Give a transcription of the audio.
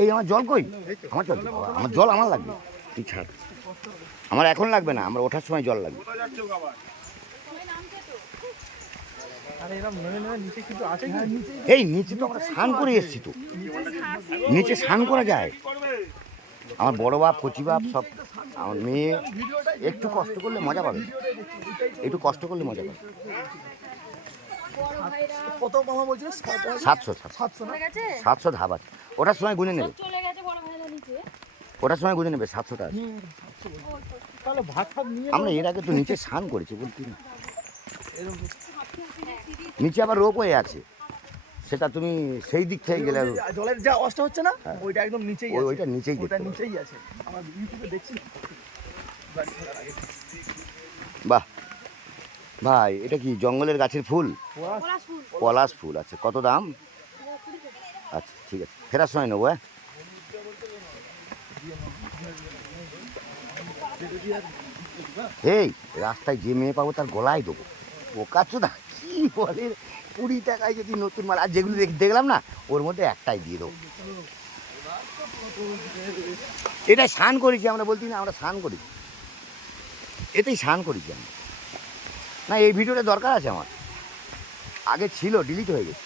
এই আমার জল কই? আমার জল আমার লাগবে, তুই ছাড়। আমার এখন লাগবে না, আমার ওঠার সময় জল লাগবে। এই নিচে তো আমরা স্নান করে এসেছি তো, নিচে স্নান করা যায়। আমার বড় বাপ, কচি বাপ, সব আমার মেয়ে একটু কষ্ট করলে মজা পাবে, একটু কষ্ট করলে মজা পাবে। 700 ধাপ আছে, ওটার সময় গুনে নেবে, ওটার সময় গুনে নেবে 700টা। আমরা এর আগে তো নিচে স্নান করেছি বলছি না। নিচে আবার রোপওয়ে আছে, সেটা তুমি সেই দিক থেকে গেলে জলের যা অবস্থা হচ্ছে না, ওইটা একদম নিচেই আছে, ওইটা নিচেই, ওইটা নিচেই আছে। আমরা ইউটিউবে দেখছি। বাহ ভাই, এটা কি জঙ্গলের গাছের ফুল? পলাশ ফুল। আচ্ছা, কত দাম? আচ্ছা ঠিক আছে, ফেরার সময় নেবো। হ্যাঁ, এই রাস্তায় যে মেয়ে পাবো তার গলায় দেবো। বোকা চোদা, কি বলে 20 টাকায় যদি নতুন মাল, আর যেগুলো দেখলাম না ওর মধ্যে একটাই দিয়ে দেবো। এটা স্নান করেছি আমরা, বলছি না আমরা স্নান করি, এতেই স্নান করেছি আমরা। না, এই ভিডিওটা দরকার আছে আমার, আগে ছিল, ডিলিট হয়ে গেছে।